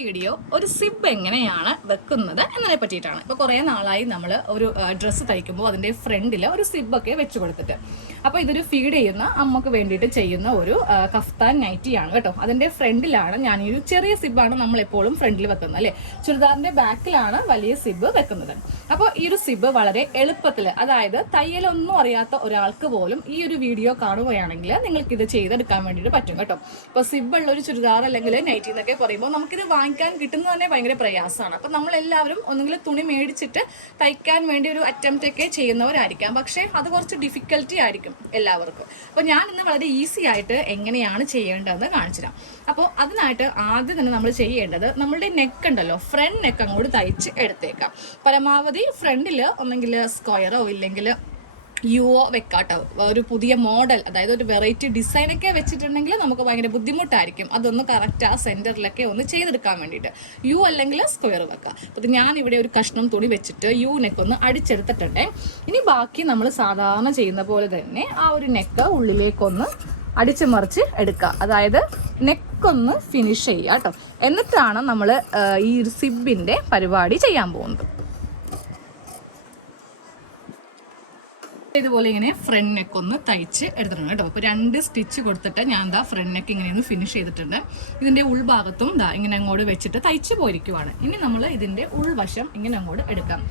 Video ഒരു zip എങ്ങനെയാണ് വെക്കുന്നത് എന്നതിനെ പറ്റിയിട്ടാണ്. ഇപ്പോൾ കുറേ നാളായി നമ്മൾ ഒരു ഡ്രസ്സ് തയ്ക്കുമ്പോൾ അതിന്റെ ഫ്രണ്ടിൽ ഒരു സിബൊക്കെ വെച്ച് കൊടുത്തിട്ട്. അപ്പോൾ ഇതൊരു ഫീഡ് ചെയ്യുന്ന അമ്മയ്ക്ക് വേണ്ടിയിട്ട് ചെയ്യുന്ന ഒരു കഫ്താൻ നൈറ്റിയാണ് കേട്ടോ. അതിന്റെ ഫ്രണ്ടിലാണ് ഞാൻ ഈ ഒരു ചെറിയ സിബാണ് നമ്മൾ എപ്പോഴും ഫ്രണ്ടിൽ വെക്കുന്നത് അല്ലേ? ചുരിദാറിന്റെ ബാക്കിലാണ് വലിയ സിബ് വെക്കുന്നത്. അപ്പോൾ ഈ ഒരു സിബ് വളരെ എളുപ്പത്തിൽ അതായത് തയ്യലൊന്നും അറിയാത്ത ഒരാൾക്ക് പോലും ഈ ഒരു വീഡിയോ കാണുകയാണെങ്കിൽ നിങ്ങൾക്ക് ഇത് ചെയ്തെടുക്കാൻ വേണ്ടിയിട്ട് പറ്റും കേട്ടോ. ഇപ്പോൾ ഉള്ള ഒരു ചുരിദാർ അല്ലെങ്കിൽ നൈറ്റി എന്നൊക്കെ പറയുമ്പോൾ നമുക്കിത് വാങ്ങിക്കാൻ കിട്ടുന്നത് തന്നെ ഭയങ്കര പ്രയാസമാണ്. അപ്പം നമ്മളെല്ലാവരും ഒന്നുകിൽ തുണി മേടിച്ചിട്ട് തയ്ക്കാൻ വേണ്ടി ഒരു അറ്റംപ്റ്റ് ഒക്കെ ചെയ്യുന്നവരായിരിക്കാം. പക്ഷേ അത് കുറച്ച് ഡിഫിക്കൽറ്റി ആയിരിക്കും എല്ലാവർക്കും. അപ്പോൾ ഞാൻ ഇന്ന് വളരെ ഈസി ആയിട്ട് എങ്ങനെയാണ് ചെയ്യേണ്ടതെന്ന് കാണിച്ചു തരാം. അപ്പോൾ അതിനായിട്ട് ആദ്യം തന്നെ നമ്മൾ ചെയ്യേണ്ടത് നമ്മളുടെ നെക്ക് ഉണ്ടല്ലോ ഫ്രണ്ട് നെക്ക് അങ്ങോട്ട് തയ്ച്ച് എടുത്തേക്കാം. പരമാവധി ഫ്രണ്ടിൽ ഒന്നെങ്കിൽ സ്ക്വയറോ ഇല്ലെങ്കിൽ യു ഒ വെക്കാട്ടോ. ഒരു പുതിയ മോഡൽ അതായത് ഒരു വെറൈറ്റി ഡിസൈനൊക്കെ വെച്ചിട്ടുണ്ടെങ്കിൽ നമുക്ക് ഭയങ്കര ബുദ്ധിമുട്ടായിരിക്കും. അതൊന്ന് കറക്റ്റ് ആ സെന്ററിലൊക്കെ ഒന്ന് ചെയ്തെടുക്കാൻ വേണ്ടിയിട്ട്. യു അല്ലെങ്കിൽ സ്ക്വയർ വെക്കാം. അപ്പം ഞാൻ ഇവിടെ ഒരു കഷ്ണം തുണി വെച്ചിട്ട് യു നെക്ക് ഒന്ന് അടിച്ചെടുത്തിട്ടുണ്ട്. ഇനി ബാക്കി നമ്മൾ സാധാരണ ചെയ്യുന്ന പോലെ തന്നെ ആ ഒരു നെക്ക് ഉള്ളിലേക്കൊന്ന് അടിച്ചു മറിച്ച് എടുക്കുക അതായത് നെക്കൊന്ന് ഫിനിഷ് ചെയ്യുക കേട്ടോ എന്നിട്ടാണ് നമ്മൾ ഈ സിബിന്റെ പരിപാടി ചെയ്യാൻ പോകുന്നത്. ഇതുപോലെ ഇങ്ങനെ ഫ്രണ്ട് നെക്ക് ഒന്ന് തയ്ച്ച് എടുത്തിട്ടുണ്ട് കേട്ടോ. അപ്പോൾ രണ്ട് സ്റ്റിച്ച് കൊടുത്തിട്ട് ഞാൻ എന്താ ഫ്രണ്ട് നെക്ക് ഇങ്ങനെ ഒന്ന് ഫിനിഷ് ചെയ്തിട്ടുണ്ട്. ഇതിന്റെ ഉൾഭാഗത്തും ദാ ഇങ്ങനെ അങ്ങോട്ട് വെച്ചിട്ട് തയ്ച്ച് പോയിരിക്കുവാണ്. ഇനി നമ്മൾ ഇതിന്റെ ഉൾവശം ഇങ്ങനെ അങ്ങോട്ട് എടുക്കാം.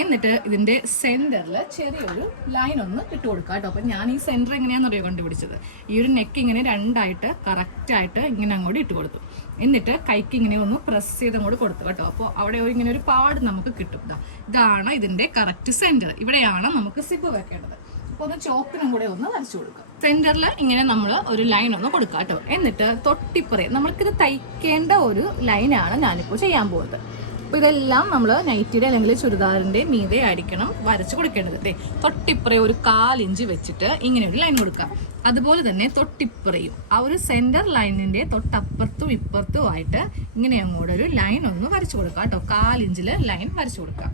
എന്നിട്ട് ഇതിന്റെ സെന്ററിൽ ചെറിയൊരു ലൈൻ ഒന്ന് ഇട്ട് കൊടുക്കുക കേട്ടോ. അപ്പം ഞാൻ ഈ സെന്റർ എങ്ങനെയാണെന്ന് അറിയോ കണ്ടുപിടിച്ചത്? ഈ ഒരു നെക്ക് ഇങ്ങനെ രണ്ടായിട്ട് കറക്റ്റായിട്ട് ഇങ്ങനെ അങ്ങോട്ട് ഇട്ട് കൊടുത്തു. എന്നിട്ട് കൈക്ക് ഇങ്ങനെ ഒന്ന് പ്രസ് ചെയ്ത് അങ്ങോട്ട് കൊടുത്തു കേട്ടോ. അപ്പോൾ അവിടെ ഇങ്ങനെ ഒരു പാട് നമുക്ക് കിട്ടും. ഇതാണ് ഇതിന്റെ കറക്റ്റ് സെന്റർ ഇവിടെയാണ് നമുക്ക് സിബ് വെക്കേണ്ടത്. അപ്പോൾ ഒന്ന് ചോക്കിനും കൂടെ ഒന്ന് വരച്ചു കൊടുക്കുക സെന്ററിൽ ഇങ്ങനെ നമ്മൾ ഒരു ലൈൻ ഒന്ന് കൊടുക്കുക കേട്ടോ. എന്നിട്ട് തൊട്ടിപ്പറയും നമ്മൾക്കിത് തയ്ക്കേണ്ട ഒരു ലൈനാണ് ഞാനിപ്പോൾ ചെയ്യാൻ പോകുന്നത്. അപ്പോൾ ഇതെല്ലാം നമ്മൾ നൈറ്റിയുടെ അല്ലെങ്കിൽ ചുരിദാറിന്റെ മീതെ ആയിരിക്കണം വരച്ച് കൊടുക്കേണ്ടത്. ദേ തൊട്ടിപ്പുറേ ഒരു കാലിഞ്ച് വെച്ചിട്ട് ഇങ്ങനെ ഒരു ലൈൻ കൊടുക്കുക. അതുപോലെ തന്നെ തൊട്ടിപ്പുറയും. ആ ഒരു സെന്റർ ലൈനിന്റെ തൊട്ടപ്പുറത്തും ഇപ്പുറത്തും ആയിട്ട് ഇങ്ങനെ അങ്ങോട്ട് ഒരു ലൈൻ ഒന്ന് വരച്ച് കൊടുക്കുക കേട്ടോ. കാലിഞ്ചിൽ ലൈൻ വരച്ചു കൊടുക്കുക.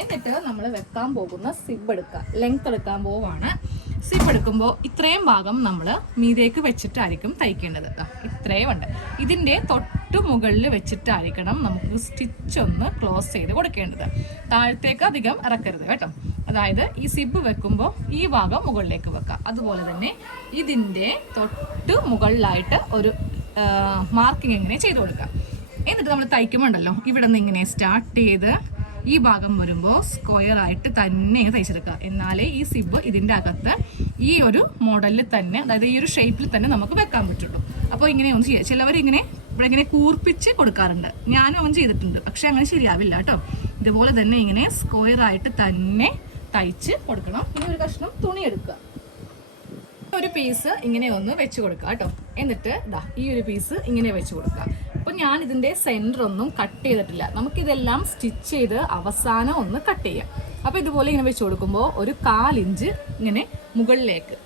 എന്നിട്ട് നമ്മൾ വെക്കാൻ പോകുന്ന സിബ് എടുക്കുക. ലെങ്ത് എടുക്കാൻ പോവാണ് സിബ് എടുക്കുമ്പോൾ ഇത്രയും ഭാഗം നമ്മൾ മീതേക്ക് വെച്ചിട്ടായിരിക്കും തയ്ക്കേണ്ടത്. ഇത്രയും ഉണ്ട്. ഇതിന്റെ തൊട്ട് മുകളിൽ വെച്ചിട്ടായിരിക്കണം നമുക്ക് സ്റ്റിച്ച് ഒന്ന് ക്ലോസ് ചെയ്ത് കൊടുക്കേണ്ടത്. താഴത്തേക്ക് അധികം ഇറക്കരുത് കേട്ടോ. അതായത് ഈ സിബ് വെക്കുമ്പോൾ ഈ ഭാഗം മുകളിലേക്ക് വെക്കുക അതുപോലെ തന്നെ ഇതിന്റെ തൊട്ട് മുകളിലായിട്ട് ഒരു മാർക്കിംഗ് എങ്ങനെ ചെയ്ത് കൊടുക്കുക എന്നിട്ട് നമ്മൾ തയ്ക്കുമ്പോണ്ടല്ലോ ഇവിടെ നിന്ന് ഇങ്ങനെ സ്റ്റാർട്ട് ചെയ്ത് ഈ ഭാഗം വരുമ്പോൾ സ്ക്വയർ ആയിട്ട് തന്നെ തയ്ച്ചെടുക്കുക. എന്നാലേ ഈ സിബ് ഇതിന്റെ അകത്ത് ഈ ഒരു മോഡലിൽ തന്നെ അതായത് ഈ ഒരു ഷേപ്പിൽ തന്നെ നമുക്ക് വെക്കാൻ പറ്റുള്ളൂ. അപ്പോൾ ഇങ്ങനെ ഒന്ന് ചെയ്യുക ചിലവർ ഇങ്ങനെ കൂർപ്പിച്ച് കൊടുക്കാറുണ്ട്. ഞാനും അവൻ ചെയ്തിട്ടുണ്ട്. പക്ഷെ അങ്ങനെ ശരിയാവില്ല കേട്ടോ. ഇതുപോലെ തന്നെ ഇങ്ങനെ സ്ക്വയർ ആയിട്ട് തന്നെ തയ്ച്ച് കൊടുക്കണം. ഇനി ഒരു കഷ്ണം തുണി എടുക്കുക. ഒരു പീസ് ഇങ്ങനെ ഒന്ന് വെച്ച് കൊടുക്കുക കേട്ടോ. എന്നിട്ട് ഇതാ ഈ ഒരു പീസ് ഇങ്ങനെ വെച്ച് കൊടുക്കുക. അപ്പം ഞാൻ ഇതിന്റെ സെന്റർ ഒന്നും കട്ട് ചെയ്തിട്ടില്ല. നമുക്കിതെല്ലാം സ്റ്റിച്ച് ചെയ്ത് അവസാനം ഒന്ന് കട്ട് ചെയ്യാം. അപ്പോൾ ഇതുപോലെ ഇങ്ങനെ വെച്ച് കൊടുക്കുമ്പോൾ ഒരു കാലിഞ്ച് ഇങ്ങനെ മുകളിലേക്ക്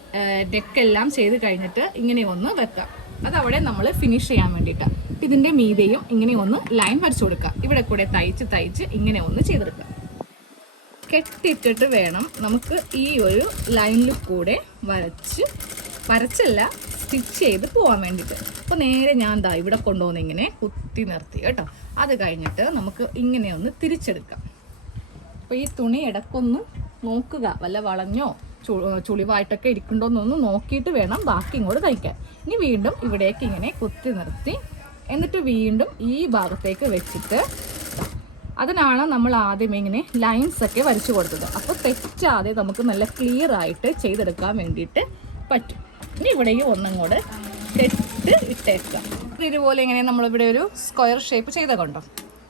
ഡെക്കെല്ലാം ചെയ്ത് കഴിഞ്ഞിട്ട് ഇങ്ങനെ ഒന്ന് വെക്കാം. അതവിടെ നമ്മൾ ഫിനിഷ് ചെയ്യാൻ വേണ്ടിയിട്ടാണ് ഇതിന്റെ മീതെയും ഇങ്ങനെ ഒന്ന് ലൈൻ വരച്ചു കൊടുക്കുക. ഇവിടെ കൂടെ തയ്ച്ച് തയ്ച്ച് ഇങ്ങനെ ഒന്ന് ചെയ്തെടുക്കുക. കെട്ടിട്ടിട്ട് വേണം നമുക്ക് ഈ ഒരു ലൈനിൽ കൂടെ വരച്ച് വരച്ചല്ല സ്റ്റിച്ച് ചെയ്ത് പോകാൻ വേണ്ടിയിട്ട്. അപ്പോൾ നേരെ ഞാൻ ദാ ഇവിടെ കൊണ്ടുവന്ന് ഇങ്ങനെ കുത്തി നിർത്തി കേട്ടോ. അത് കഴിഞ്ഞിട്ട് നമുക്ക് ഇങ്ങനെ ഒന്ന് തിരിച്ചെടുക്കാം. അപ്പോൾ ഈ തുണി ഇടക്കൊന്ന് നോക്കുക. വല്ല വളഞ്ഞോ ചുളിവായിട്ടൊക്കെ ഇരിക്കണ്ടോന്നൊന്ന് നോക്കിയിട്ട് വേണം ബാക്കി ഇങ്ങോട്ട് തയ്ക്കാൻ. ഇനി വീണ്ടും ഇവിടേക്ക് ഇങ്ങനെ കുത്തി നിർത്തി എന്നിട്ട് വീണ്ടും ഈ ഭാഗത്തേക്ക് വെച്ചിട്ട് അതിനാണ് നമ്മൾ ആദ്യം ഇങ്ങനെ ലൈൻസ് ഒക്കെ വരച്ചു കൊടുത്തത്. അപ്പോൾ തെറ്റാതെ നമുക്ക് നല്ല ക്ലിയർ ആയിട്ട് ചെയ്തെടുക്കാൻ വേണ്ടിയിട്ട് പറ്റും. ഇനി ഇവിടെയും ഒന്നും കൂടെ ഇട്ടേക്കുക ഇട്ടേക്കാം ഇതുപോലെ ഇങ്ങനെ നമ്മളിവിടെ ഒരു സ്ക്വയർ ഷേപ്പ് ചെയ്ത കണ്ടോ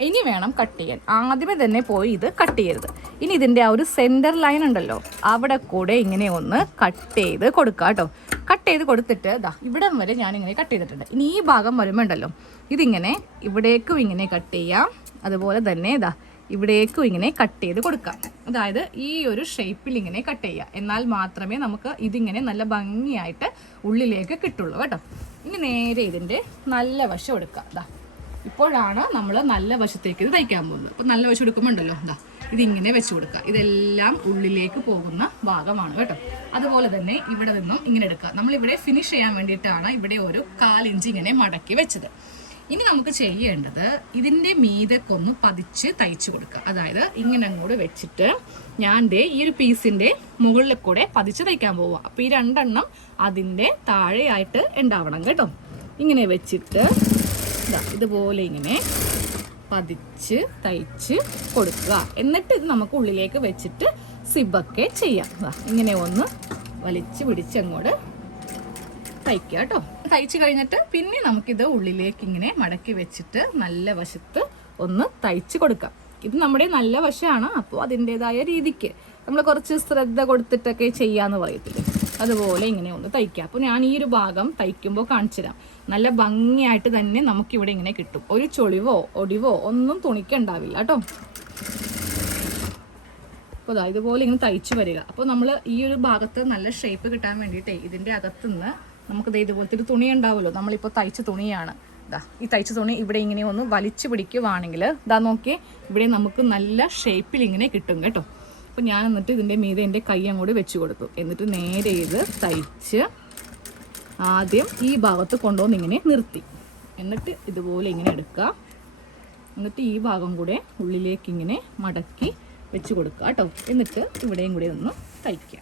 ഇനി വേണം കട്ട് ചെയ്യാൻ. ആദ്യമേ തന്നെ പോയി ഇത് കട്ട് ചെയ്യരുത്. ഇനി ഇതിന്റെ ആ ഒരു സെന്റർ ലൈൻ ഉണ്ടല്ലോ അവിടെ കൂടെ ഇങ്ങനെ ഒന്ന് കട്ട് ചെയ്ത് കൊടുക്കുക കേട്ടോ കട്ട് ചെയ്ത് കൊടുത്തിട്ട് ഇതാ ഇവിടം വരെ ഞാനിങ്ങനെ കട്ട് ചെയ്തിട്ടുണ്ട്. ഇനി ഈ ഭാഗം വരുമ്പോൾ ഉണ്ടല്ലോ ഇതിങ്ങനെ ഇവിടേക്കും ഇങ്ങനെ കട്ട് ചെയ്യാം. അതുപോലെ തന്നെ ഇതാ ഇവിടേക്കും ഇങ്ങനെ കട്ട് ചെയ്ത് കൊടുക്കാം. അതായത് ഈ ഒരു ഷേപ്പിൽ ഇങ്ങനെ കട്ട് ചെയ്യുക എന്നാൽ മാത്രമേ നമുക്ക് ഇതിങ്ങനെ നല്ല ഭംഗിയായിട്ട് ഉള്ളിലേക്ക് കിട്ടുള്ളൂ കേട്ടോ. ഇനി നേരെ ഇതിന്റെ നല്ല വശം എടുക്കുക ഇതാ ഇപ്പോഴാണ് നമ്മൾ നല്ല വശത്തേക്ക് ഇത് തയ്ക്കാൻ പോകുന്നത്. അപ്പോൾ നല്ല വശം എടുക്കുമ്പോണ്ടല്ലോ? എന്താ ഇതിങ്ങനെ വെച്ച് കൊടുക്കുക. ഇതെല്ലാം ഉള്ളിലേക്ക് പോകുന്ന ഭാഗമാണ് കേട്ടോ. അതുപോലെ തന്നെ ഇവിടെ നിന്നും ഇങ്ങനെ എടുക്കുക. നമ്മളിവിടെ ഫിനിഷ് ചെയ്യാൻ വേണ്ടിയിട്ടാണ് ഇവിടെ ഒരു കാലിഞ്ച് ഇങ്ങനെ മടക്കി വെച്ചത്. ഇനി നമുക്ക് ചെയ്യേണ്ടത് ഇതിന്റെ മീതക്കൊന്ന് പതിച്ച് തയ്ച്ചു കൊടുക്കുക. അതായത് ഇങ്ങനെ അങ്ങോട്ട് വെച്ചിട്ട് ഞാൻ ഈ ഒരു പീസിന്റെ മുകളിൽ കൂടെ പതിച്ച് തയ്ക്കാൻ പോവുക. അപ്പോൾ ഈ രണ്ടെണ്ണം അതിന്റെ താഴെയായിട്ട് ഉണ്ടാവണം കേട്ടോ. ഇങ്ങനെ വെച്ചിട്ട് ഇതുപോലെ ഇങ്ങനെ പതിച്ച് തയ്ച്ച് കൊടുക്കുക. എന്നിട്ട് ഇത് നമുക്ക് ഉള്ളിലേക്ക് വെച്ചിട്ട് സിബൊക്കെ ചെയ്യാം. ഇങ്ങനെ ഒന്ന് വലിച്ച് പിടിച്ചങ്ങോട്ട് തയ്ക്കുക കേട്ടോ. തയ്ച്ചു കഴിഞ്ഞിട്ട് പിന്നെ നമുക്കിത് ഉള്ളിലേക്ക് ഇങ്ങനെ മടക്കി വെച്ചിട്ട് നല്ല വശത്ത് ഒന്ന് തയ്ച്ച് കൊടുക്കാം. ഇത് നമ്മുടെ നല്ല വശമാണ് അപ്പോൾ അതിന്റെതായ രീതിക്ക്. നമ്മൾ കുറച്ച് ശ്രദ്ധ കൊടുത്തിട്ടൊക്കെ ചെയ്യാന്ന് പറയത്തില്ലേ? അതുപോലെ ഇങ്ങനെ ഒന്ന് തയ്ക്കുക. അപ്പോൾ ഞാൻ ഈ ഒരു ഭാഗം തയ്ക്കുമ്പോൾ കാണിച്ചു തരാം നല്ല ഭംഗിയായിട്ട് തന്നെ നമുക്കിവിടെ ഇങ്ങനെ കിട്ടും. ഒരു ചൊളിവോ ഒടിവോ ഒന്നും തുണിക്കുണ്ടാവില്ല കേട്ടോ. അപ്പോൾ അതാ ഇതുപോലെ ഇങ്ങനെ തയ്ച്ചു വരിക. അപ്പോൾ നമ്മൾ ഈ ഒരു ഭാഗത്ത് നല്ല ഷേപ്പ് കിട്ടാൻ വേണ്ടിയിട്ടേ ഇതിന്റെ അകത്തുനിന്ന് നമുക്ക് ദേ ഇതുപോലത്തെ ഒരു തുണി ഉണ്ടാവുമല്ലോ. നമ്മളിപ്പോൾ തയ്ച്ച തുണിയാണ്. ഇതാ ഈ തയ്ച്ച തുണി ഇവിടെ ഇങ്ങനെ ഒന്ന് വലിച്ചു പിടിക്കുവാണെങ്കിൽ ഇതാ നോക്കിയേ ഇവിടെ നമുക്ക് നല്ല ഷേപ്പിൽ ഇങ്ങനെ കിട്ടും കേട്ടോ. അപ്പോൾ ഞാൻ എന്നിട്ട് ഇതിന്റെ മീതെ എന്റെ കൈ അങ്ങോട്ട് വെച്ച് കൊടുത്തു. എന്നിട്ട് നേരെ ഇത് തയ്ച്ച് ആദ്യം ഈ ഭാഗത്ത് കൊണ്ടുവന്ന് ഇങ്ങനെ നിർത്തി. എന്നിട്ട് ഇതുപോലെ ഇങ്ങനെ എടുക്കുക. എന്നിട്ട് ഈ ഭാഗം കൂടെ ഉള്ളിലേക്ക് ഇങ്ങനെ മടക്കി വെച്ച് കൊടുക്കുക കേട്ടോ. എന്നിട്ട് ഇവിടെയും കൂടെ ഒന്ന് തയ്ക്കുക.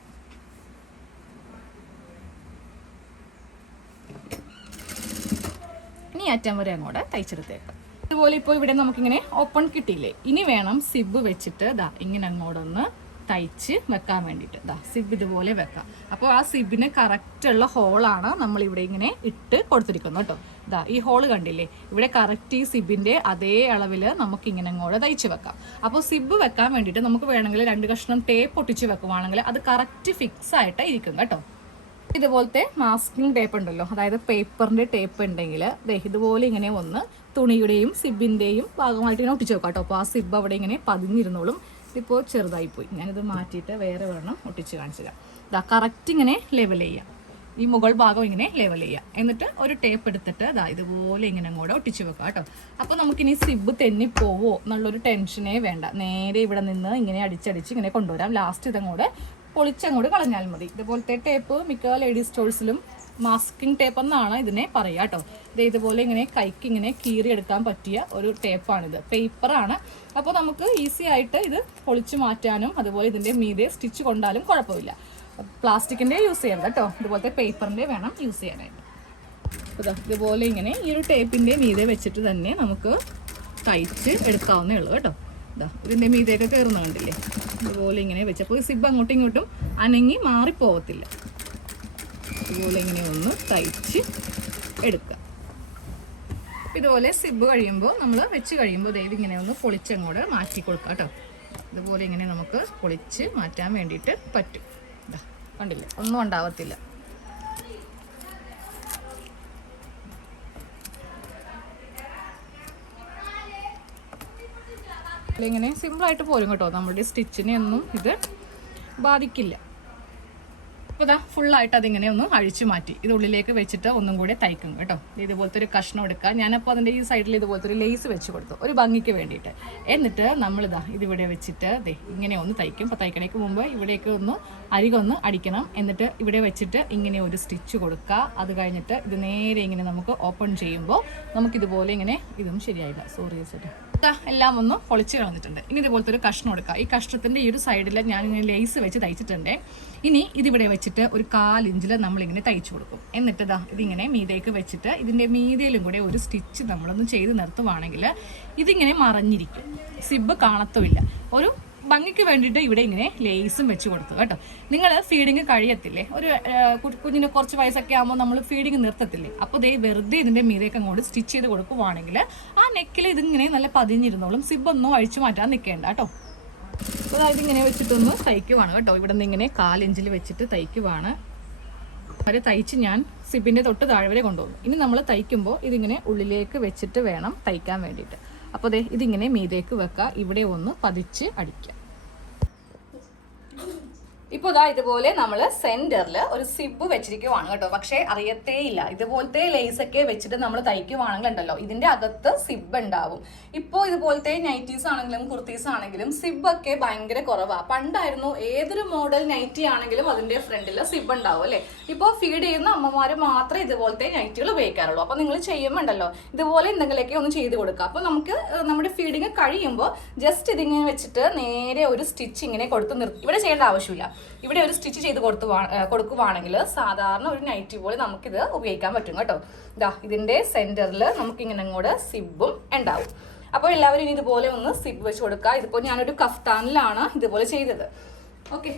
ഇനി അറ്റം വരെ അങ്ങോട്ട് തയ്ച്ചെടുത്തേക്കാം. ഇതുപോലെ ഇപ്പോൾ ഇവിടെ നമുക്കിങ്ങനെ ഓപ്പൺ കിട്ടിയില്ലേ? ഇനി വേണം സിബ് വെച്ചിട്ട് ദാ ഇങ്ങനെ അങ്ങോട്ടൊന്ന് തയ്ച്ച് വെക്കാൻ വേണ്ടിയിട്ട്. ദാ സിബ് ഇതുപോലെ വെക്കാം. അപ്പോൾ ആ സിബിന് കറക്റ്റുള്ള ഹോളാണ് നമ്മൾ ഇവിടെ ഇങ്ങനെ ഇട്ട് കൊടുത്തിരിക്കുന്നത് കേട്ടോ. ദാ ഈ ഹോൾ കണ്ടില്ലേ? ഇവിടെ കറക്റ്റ് ഈ സിബിന്റെ അതേ അളവിൽ നമുക്ക് ഇങ്ങനെ അങ്ങോട്ട് തയ്ച്ച് വെക്കാം. അപ്പോൾ സിബ് വെക്കാൻ വേണ്ടിയിട്ട് നമുക്ക് വേണമെങ്കിൽ രണ്ട് കഷ്ണം ടേപ്പ് ഒട്ടിച്ച് വെക്കുവാണെങ്കിൽ അത് കറക്റ്റ് ഫിക്സ് ആയിട്ട് ഇരിക്കും കേട്ടോ. ഇതുപോലത്തെ മാസ്കിങ് ടേപ്പ് ഉണ്ടല്ലോ. അതായത് പേപ്പറിന്റെ ടേപ്പ് ഉണ്ടെങ്കിൽ ഇതുപോലെ ഇങ്ങനെ ഒന്ന് തുണിയുടെയും സിബിന്റെയും ഭാഗമായിട്ട് ഇങ്ങനെ ഒട്ടിച്ചു വെക്കാം കേട്ടോ അപ്പോൾ ആ സിബ് അവിടെ ഇങ്ങനെ പതിഞ്ഞിരുന്നോളും ഇതിപ്പോൾ ചെറുതായിപ്പോയി. ഞാനിത് മാറ്റിയിട്ട് വേറെ വേണം ഒട്ടിച്ച് കാണിച്ചു തരാം. ഇതാ കറക്റ്റ് ഇങ്ങനെ ലെവൽ ചെയ്യാം. ഈ മുകൾ ഭാഗം ഇങ്ങനെ ലെവൽ ചെയ്യാം. എന്നിട്ട് ഒരു ടേപ്പ് എടുത്തിട്ട് അതാ ഇതുപോലെ ഇങ്ങനെ കൂടെ ഒട്ടിച്ചു വെക്കാം കേട്ടോ. അപ്പോൾ നമുക്കിനി സിബ് തെന്നി പോവോ എന്നുള്ളൊരു ടെൻഷനേ വേണ്ട. നേരെ ഇവിടെ നിന്ന് ഇങ്ങനെ അടിച്ചടിച്ച് ഇങ്ങനെ കൊണ്ടുവരാം. ലാസ്റ്റ് ഇതങ്ങോട്ട് പൊളിച്ചങ്ങോട്ട് കളഞ്ഞാൽ മതി. ഇതുപോലത്തെ ടേപ്പ് മിക്ക ലേഡീസ് സ്റ്റോഴ്സിലും മാസ്കിംഗ് ടേപ്പ് എന്നാണ് ഇതിനെ പറയുക കേട്ടോ. ഇത് ഇതുപോലെ ഇങ്ങനെ കൈക്ക് ഇങ്ങനെ കീറിയെടുക്കാൻ പറ്റിയ ഒരു ടേപ്പാണിത് പേപ്പറാണ് അപ്പോൾ നമുക്ക് ഈസി ആയിട്ട് ഇത് പൊളിച്ചു മാറ്റാനും അതുപോലെ ഇതിന്റെ മീതെ സ്റ്റിച്ച് കൊണ്ടാലും കുഴപ്പമില്ല. പ്ലാസ്റ്റിക്കിന്റെ യൂസ് ചെയ്യരുത് കേട്ടോ. ഇതുപോലത്തെ പേപ്പറിന്റെ വേണം യൂസ് ചെയ്യാനായിട്ട്. അപ്പോൾ ഇതുപോലെ ഇങ്ങനെ ഈ ഒരു ടേപ്പിന്റെ മീതെ വെച്ചിട്ട് തന്നെ നമുക്ക് തയ്ച്ച് എടുക്കാവുന്നേ ഉള്ളൂ കേട്ടോ. ഇതാ ഇതിന്റെ മീതെയൊക്കെ കയറുന്ന കണ്ടില്ലേ? ഇതുപോലെ ഇങ്ങനെ വെച്ചപ്പോൾ സിബ് അങ്ങോട്ടും ഇങ്ങോട്ടും അനങ്ങി മാറിപ്പോകത്തില്ല ഇതുപോലെ ഇങ്ങനെ ഒന്ന് തയ്ച്ച് എടുക്കുക. ഇതുപോലെ സിബ് കഴിയുമ്പോൾ നമ്മൾ വെച്ച് കഴിയുമ്പോൾ ദൈവം ഇങ്ങനെ ഒന്ന് പൊളിച്ചങ്ങോട്ട് മാറ്റി കൊടുക്കുക കേട്ടോ. ഇതുപോലെ ഇങ്ങനെ നമുക്ക് പൊളിച്ച് മാറ്റാൻ വേണ്ടിയിട്ട് പറ്റും. ഇതാ കണ്ടില്ലേ? ഒന്നും ഉണ്ടാവത്തില്ല. ഇങ്ങനെ സിമ്പിളായിട്ട് പോരും കേട്ടോ. നമ്മുടെ സ്റ്റിച്ചിനെ ഒന്നും ഇത് ബാധിക്കില്ല. അപ്പോൾ ഇതാ ഫുള്ളായിട്ട് അതിങ്ങനെ ഒന്ന് അഴിച്ചു മാറ്റി. ഇത് ഉള്ളിലേക്ക് വെച്ചിട്ട് ഒന്നും കൂടി തയ്ക്കും കേട്ടോ. ഇത് ഇതുപോലത്തെ ഒരു കഷ്ണം എടുക്കുക ഞാനപ്പോൾ അതിന്റെ ഈ സൈഡിൽ ഇതുപോലത്തെ ഒരു ലേസ് വെച്ച് കൊടുത്തു. ഒരു ഭംഗിക്ക് വേണ്ടിയിട്ട്. എന്നിട്ട് നമ്മളിതാ ഇതിവിടെ വെച്ചിട്ട് ദേ ഇങ്ങനെ ഒന്ന് തയ്ക്കും. അപ്പോൾ തയ്ക്കണേക്ക് മുമ്പ് ഇവിടേക്ക് ഒന്ന് അരികൊന്ന് അടിക്കണം. എന്നിട്ട് ഇവിടെ വെച്ചിട്ട് ഇങ്ങനെ ഒരു സ്റ്റിച്ച് കൊടുക്കുക അത് കഴിഞ്ഞിട്ട് ഇത് നേരെ ഇങ്ങനെ നമുക്ക് ഓപ്പൺ ചെയ്യുമ്പോൾ നമുക്കിതുപോലെ ഇങ്ങനെ ഇതും ശരിയായില്ല. സോറി ചേട്ടാ. എല്ലാം ഒന്ന് പൊളിച്ച് കളഞ്ഞിട്ടുണ്ട്. ഇനി ഇതുപോലത്തെ ഒരു കഷ്ണം എടുക്കുക ഈ കഷ്ണത്തിന്റെ ഈ ഒരു സൈഡിൽ ഞാൻ ഇങ്ങനെ ലേസ് വെച്ച് തയ്ച്ചിട്ടുണ്ട്. ഇനി ഇതിവിടെ വെച്ചിട്ട് ഒരു കാലിഞ്ചിൽ നമ്മളിങ്ങനെ തയ്ച്ചു കൊടുക്കും. എന്നിട്ട് ഇതാ ഇതിങ്ങനെ മീതേക്ക് വെച്ചിട്ട് ഇതിന്റെ മീതയിലും കൂടെ ഒരു സ്റ്റിച്ച് നമ്മളൊന്ന് ചെയ്ത് നിർത്തുവാണെങ്കിൽ ഇതിങ്ങനെ മറഞ്ഞിരിക്കും. സിബ് കാണത്തുമില്ല. ഒരു ഭംഗിക്ക് വേണ്ടിയിട്ട് ഇവിടെ ഇങ്ങനെ ലേസും വെച്ച് കൊടുത്തു കേട്ടോ. നിങ്ങൾ ഫീഡിങ് കഴിയത്തില്ലേ? ഒരു കുഞ്ഞിന് കുറച്ച് വയസ്സൊക്കെ ആകുമ്പോൾ നമ്മൾ ഫീഡിങ് നിർത്തത്തില്ലേ? അപ്പോൾ ദേ വെറുതെ ഇതിന്റെ മീതേക്ക് അങ്ങോട്ട് സ്റ്റിച്ച് ചെയ്ത് കൊടുക്കുവാണെങ്കിൽ ആ നെക്കിൽ ഇതിങ്ങനെ നല്ല പതിഞ്ഞിരുന്നോളും സിബൊന്നും അഴിച്ചു മാറ്റാൻ നിൽക്കേണ്ട കേട്ടോ. അതായത് ഇങ്ങനെ വെച്ചിട്ടൊന്ന് തയ്ക്കുവാണ് കേട്ടോ. ഇവിടെ നിന്ന് ഇങ്ങനെ കാലിഞ്ചിൽ വെച്ചിട്ട് തയ്ക്കുവാണ്. വരെ തയ്ച്ച് ഞാൻ സിബിന്റെ തൊട്ട് താഴെ വരെ കൊണ്ടുപോകും ഇനി നമ്മൾ തയ്ക്കുമ്പോൾ ഇതിങ്ങനെ ഉള്ളിലേക്ക് വെച്ചിട്ട് വേണം തയ്ക്കാൻ വേണ്ടിയിട്ട്. അപ്പോൾ ദേ ഇതിങ്ങനെ മീതേക്ക് വെക്കുക ഇവിടെ ഒന്ന് പതിച്ച് അടിക്കുക ഇപ്പോൾ ഇതാ ഇതുപോലെ നമ്മൾ സെന്ററിൽ ഒരു സിബ് വെച്ചിരിക്കുവാണ് കേട്ടോ. പക്ഷേ അറിയത്തേ ഇല്ല ഇതുപോലത്തെ ലേസ് ഒക്കെ വെച്ചിട്ട് നമ്മൾ തയ്ക്കുവാണെങ്കിൽ ഉണ്ടല്ലോ ഇതിന്റെ അകത്ത് സിബ് ഉണ്ടാവും. ഇപ്പോൾ ഇതുപോലത്തെ നൈറ്റീസ് ആണെങ്കിലും കുർത്തീസ് ആണെങ്കിലും സിബ് ഒക്കെ ഭയങ്കര കുറവാണ് പണ്ടായിരുന്നു ഏതൊരു മോഡൽ നൈറ്റി ആണെങ്കിലും അതിന്റെ ഫ്രണ്ടിൽ സിബ് ഉണ്ടാവും അല്ലേ? ഇപ്പോൾ ഫീഡ് ചെയ്യുന്ന അമ്മമാർ മാത്രമേ ഇതുപോലത്തെ നൈറ്റികൾ ഉപയോഗിക്കാറുള്ളൂ. അപ്പോൾ നിങ്ങൾ ചെയ്യുമ്പോണ്ടല്ലോ ഇതുപോലെ എന്തെങ്കിലുമൊക്കെ ഒന്ന് ചെയ്ത് കൊടുക്കുക. അപ്പോൾ നമുക്ക് നമ്മുടെ ഫീഡിങ് കഴിയുമ്പോൾ ജസ്റ്റ് ഇതിങ്ങനെ വെച്ചിട്ട് നേരെ ഒരു സ്റ്റിച്ച് ഇങ്ങനെ കൊടുത്ത് നിർത്തി. ഇവിടെ ചെയ്യേണ്ട ആവശ്യമില്ല. ഇവിടെ ഒരു സ്റ്റിച്ച് ചെയ്ത് കൊടുത്തു കൊടുക്കുവാണെങ്കിൽ സാധാരണ ഒരു നൈറ്റി പോലെ നമുക്കിത് ഉപയോഗിക്കാൻ പറ്റും കേട്ടോ. ഇതാ ഇതിന്റെ സെന്ററിൽ നമുക്കിങ്ങനെ കൂടെ സിബും ഉണ്ടാവും. അപ്പോൾ എല്ലാവരും ഇനി ഇതുപോലെ ഒന്ന് സിബ് വെച്ച് കൊടുക്കുക. ഇതിപ്പോൾ ഞാനൊരു കഫ്താനിലാണ് ഇതുപോലെ ചെയ്തത്. ഓക്കെ.